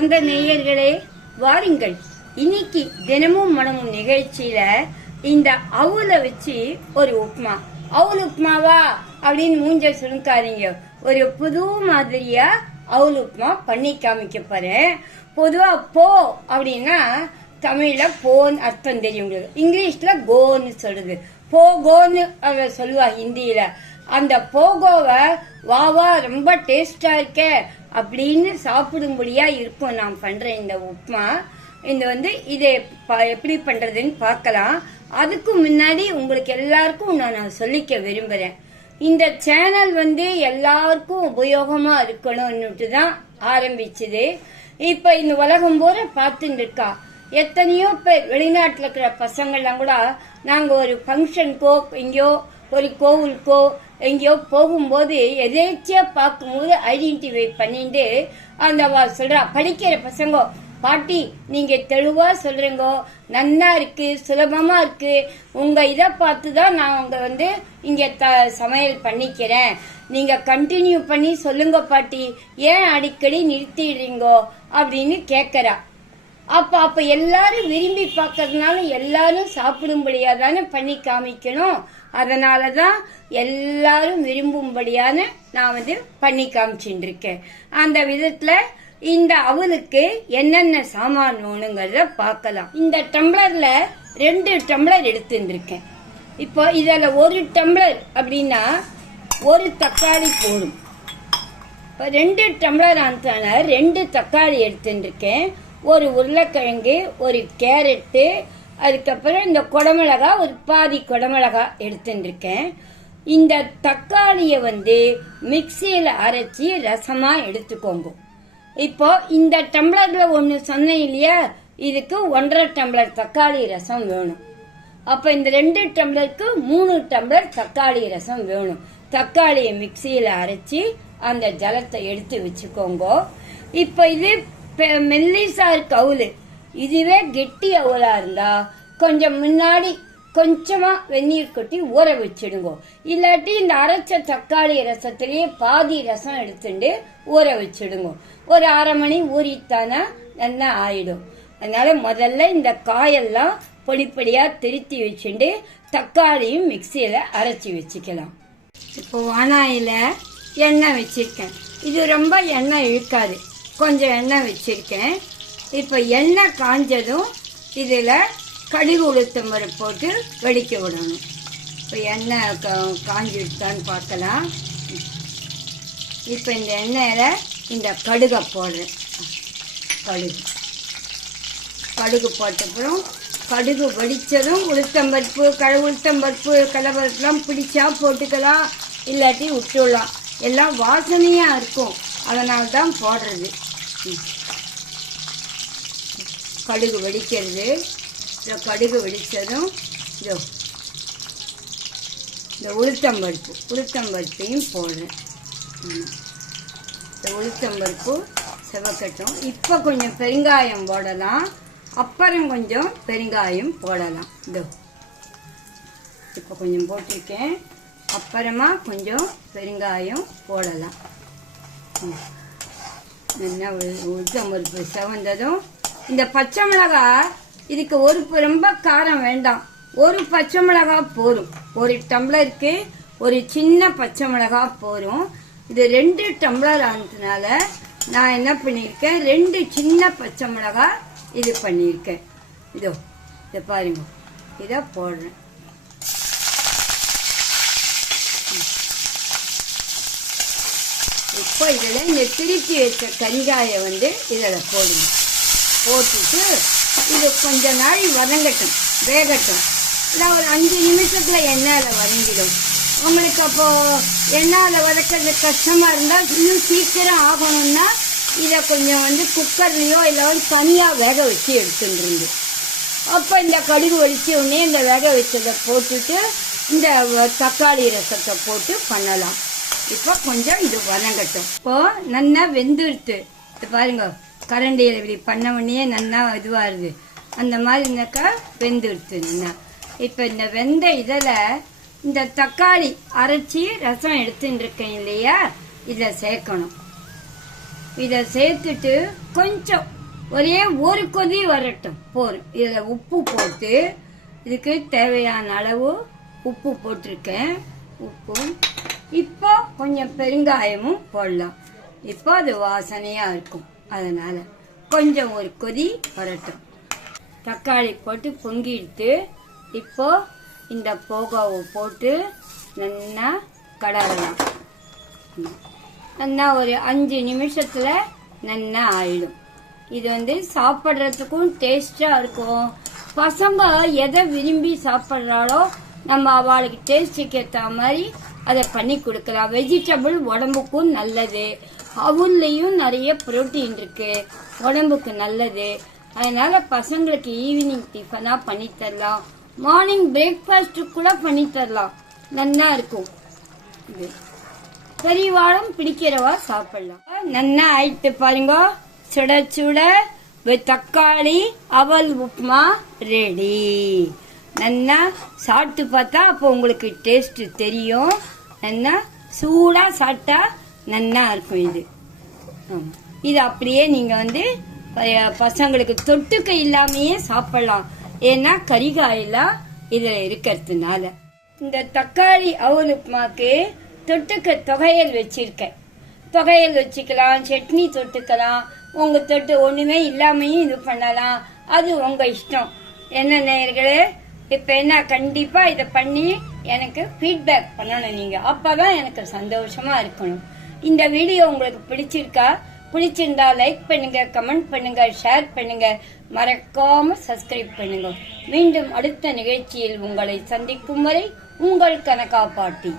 அன்பார்ந்த நேயர்களே, வாருங்கள். இன்னைக்கு தினமும் மனமும் நிகழ்ச்சியில இந்த அவுல வச்சு ஒரு உப்புமா. அவுல் உப்புமாவா அப்படின்னு மூஞ்ச சுருக்காதீங்க. ஒரு புது மாதிரியா அவுல் உப்புமா பண்ணி காமிக்க போறேன். பொதுவா போ அப்படின்னா தமிழ்ல போன்னு அர்த்தம் தெரியும் உங்களுக்கு. இங்கிலீஷ்ல கோன்னு சொல்றது. போகோன்னு அத சொல்லுவா ஹிந்தியில. அந்த போகோவை வா ரொம்ப டேஸ்டா இருக்க அப்படின்னு சாப்பிடும்படியா இருக்கும் நான் பண்ற இந்த உப்புமா. இந்த இதை எப்படி பண்றதுன்னு பார்க்கலாம். அதுக்கு முன்னாடி உங்களுக்கு எல்லாருக்கும் நான் சொல்லிக்க விரும்புறேன். இந்த சேனல் எல்லாருக்கும் உபயோகமா இருக்கணும்னுட்டு தான் ஆரம்பிச்சது. இப்ப இந்த உலகம் பூரா பார்த்துட்டு இருக்கா. எத்தனையோ பேர் வெளிநாட்டுல இருக்கிற பசங்கள்லாம் கூட நாங்க ஒரு ஃபங்க்ஷனுக்கோ எங்கேயோ ஒரு கோவிலுக்கோ எங்கேயோ போகும்போது எதேச்சியா பார்க்கும்போது ஐடென்டிஃபை பண்ணிட்டு அந்த சொல்றா, படிக்கிற பசங்க, பாட்டி நீங்க தெளிவா சொல்றீங்க, நன்னா இருக்கு, சுலபமா இருக்கு, உங்க இதை பார்த்துதான் நான் உங்க இங்க சமையல் பண்ணிக்கிறேன், நீங்க கண்டினியூ பண்ணி சொல்லுங்க பாட்டி, ஏன் அடிக்கடி நிறுத்திடுறீங்கோ அப்படின்னு கேக்குறா. அப்ப எல்லாரும் விரும்பி பார்க்கறதுனால எல்லாரும் சாப்பிடும்படியா தானே பண்ணி காமிக்கணும். அதனாலதான் எல்லாரும் விரும்பும்படியான நான் பண்ணி காமிச்சுட்டு இருக்கேன். அந்த விதத்துல இந்த அவலுக்கு என்னென்ன சாமான் வேணுங்கிறத பார்க்கலாம். இந்த டம்ளர்ல 2 டம்ளர் எடுத்துட்டு இருக்கேன். இப்போ இதுல 1 டம்ளர் அப்படின்னா 1 தக்காளி போடும். இப்போ 2 டம்ளர் ஆன 2 தக்காளி எடுத்துட்டு இருக்கேன். 1 உருளைக்கிழங்கு, 1 கேரட்டு, அதுக்கப்புறம் இந்த குடமிளகா, ஒரு பாதி குடமிளகா எடுத்துட்டு இருக்கேன். இந்த தக்காளிய மிக்சியில அரைச்சி ரசமா எடுத்துக்கோங்க. இப்போ இந்த டம்ளர்ல 1 சொன்னேன் இல்லையா, இதுக்கு 1.5 டம்ளர் தக்காளி ரசம் வேணும். அப்ப இந்த 2 டம்ளருக்கு 3 டம்ளர் தக்காளி ரசம் வேணும். தக்காளியை மிக்சியில அரைச்சி அந்த ஜலத்தை எடுத்து வச்சுக்கோங்க. இப்ப இது மெல்லிசா இருக்கு அவுலு. இதுவே கெட்டி அவுலா இருந்தா கொஞ்சம் முன்னாடி கொஞ்சமா வெந்நீர் கொட்டி ஊற வச்சிடுங்க. இல்லாட்டி இந்த அரைச்ச தக்காளி ரசத்திலேயே பாதி ரசம் எடுத்துட்டு ஊற வச்சிடுங்க. ஒரு 1/2 மணி ஊறித்தானா நல்லா ஆயிடும். அதனால முதல்ல இந்த காயெல்லாம் பொடிப்படியா திருத்தி வச்சுட்டு தக்காளியும் மிக்சியில அரைச்சி வச்சுக்கலாம். இப்போ வானாயில எண்ணெய் வச்சிருக்கேன். இது ரொம்ப எண்ணெய் இழுக்காது, கொஞ்சம் எண்ணெய் வச்சிருக்கேன். இப்போ எண்ணெய் காஞ்சதும் இதில் கடுகு உளுத்தம் பருப்பு போட்டு வெடிக்க விடணும். இப்போ எண்ணெய் காஞ்சிடுச்சான்னு பார்க்கலாம். இப்போ இந்த எண்ணெயில் இந்த கடுகை போடுறேன். கடுகு போட்டப்புறம் கடுகு வெடித்ததும் உளுத்தம்பருப்பு, உளுத்தம்பருப்பு, கடலைப்பருப்புலாம் பிடிச்சா போட்டுக்கலாம், இல்லாட்டி விட்டுடலாம். எல்லாம் வாசனையாக இருக்கும், அதனால தான் போடுறது. கடுகு வெடிக்கிறது. கடுகு வெடித்ததும் இந்த உளுத்தம்பருப்பையும் போடுறேன். இந்த உளுத்தம்பருப்பு செவக்கட்டும். இப்போ கொஞ்சம் பெருங்காயம் போடலாம், அப்புறம் கொஞ்சம் பெருங்காயம் போடலாம். இப்போ கொஞ்சம் போட்டிருக்கேன், அப்புறமா கொஞ்சம் பெருங்காயம் போடலாம். நல்லா உளுத்தம்பருப்பு செவந்ததும் இந்த பச்சை மிளகா, இதுக்கு ரொம்ப காரம் வேண்டாம், 1 பச்சை மிளகா போரும். 1 டம்ளருக்கு 1 சின்ன பச்சை மிளகா போரும். இது 2 டம்ளர் ஆனதுனால நான் என்ன பண்ணியிருக்கேன், 2 சின்ன பச்சை மிளகா இது பண்ணியிருக்கேன். இதை பாருங்க, இதை போடுறேன். இப்போ இதில் இந்த திருப்பி வச்ச கரிகாயை இதில் போடுங்க. போட்டுட்டு இது கொஞ்ச நாள் வதங்கட்டும், வேகட்டும். இல்லை ஒரு 5 நிமிஷத்தில் எண்ணெயில் வதங்கிடும். உங்களுக்கு அப்போ எண்ணெயில் வதக்கிறது கஷ்டமாக இருந்தால் இன்னும் சீக்கிரம் ஆகணும்னா இதை கொஞ்சம் குக்கர்லேயோ இல்லை தனியாக வேக வச்சு எடுத்துருந்து. அப்போ இந்த கடுகு வடிச்ச உடனே இந்த வேக வச்சதை போட்டுட்டு இந்த தக்காளி ரசத்தை போட்டு பண்ணலாம். இப்போ கொஞ்சம் இது வதங்கட்டும். இப்போ நல்லா வெந்துடுத்து. இது பாருங்க, கரண்டியில் இப்படி பண்ண உடனே நல்லா இதுவாகுது. அந்த மாதிரி இருந்தாக்கா வெந்துடுத்து நல்லா. இப்போ இந்த வெந்த இதில் இந்த தக்காளி அரைச்சி ரசம் எடுத்துட்டு இருக்கேன் இல்லையா, இதை சேர்க்கணும். இதை சேர்த்துட்டு கொஞ்சம் ஒரே ஒரு கொதி வரட்டும் போதும். இதில் உப்பு போட்டு இதுக்கு தேவையான அளவு உப்பு போட்டிருக்கேன். உப்பு இப்போ கொஞ்சம் பெருங்காயமும் போடலாம். இப்போ அது வாசனையாக இருக்கும். அதனால கொஞ்சம் ஒரு கொதி வரட்டும். தக்காளி போட்டு பொங்கிடுத்து. இப்போ இந்த போகாவை போட்டு நல்லா கடறலாம். நல்லா ஒரு 5 நிமிஷத்துல நல்லா ஆயிடும். இது சாப்பிட்றதுக்கும் டேஸ்டா இருக்கும். பசங்க எதை விரும்பி சாப்பிட்றாளோ நம்ம அவளுக்கு டேஸ்டுக்கு ஏற்ற மாதிரி அதை பண்ணி கொடுக்கலாம். வெஜிடபிள் உடம்புக்கும் நல்லது. அவள்லையும் நிறைய புரோட்டீன் இருக்கு, உடம்புக்கு நல்லது. அதனால பசங்களுக்கு ஈவினிங் டிஃபனா பண்ணி தரலாம், மார்னிங் பிரேக்ஃபாஸ்ட் கூட பண்ணி தரலாம். நல்லா இருக்கும். பெரியவாளும் பிடிக்கிறவா சாப்பிடலாம். நல்லா ஆயிட்டு பாருங்க. சுட சுட தக்காளி அவல் உப்புமா ரெடி. நல்லா சாப்பிட்டு பார்த்தா அப்போ உங்களுக்கு டேஸ்ட் தெரியும். நல்லா சூடா சாப்பிட்டா நல்லா இருக்கும். இது அப்படியே நீங்க பசங்களுக்கு தொட்டுக்க இல்லாமையே சாப்பிடலாம். ஏன்னா கரிகாயெல்லாம் இதுல இருக்கிறதுனால. இந்த தக்காளி அவல் உப்புமாக்கு தொட்டுக்க தொகையல் வச்சிருக்கேன். தொகையல் வச்சுக்கலாம், சட்னி தொட்டுக்கலாம். உங்க தொட்டு ஒண்ணுமே இல்லாமையும் இது பண்ணலாம். அது உங்க இஷ்டம். என்ன நேயர்களே, இப்ப என்ன கண்டிப்பா இதை பண்ணி எனக்கு ஃபீட்பேக் பண்ணணும். நீங்க அப்பதான் எனக்கு சந்தோஷமா இருக்கணும். இந்த வீடியோ உங்களுக்கு பிடிச்சிருந்தா லைக் பண்ணுங்க, கமெண்ட் பண்ணுங்க, ஷேர் பண்ணுங்க, மறக்காம சப்ஸ்கிரைப் பண்ணுங்க. மீண்டும் அடுத்த நிகழ்ச்சியில் உங்களை சந்திக்கும் வரை உங்கள் கனகா பாட்டி.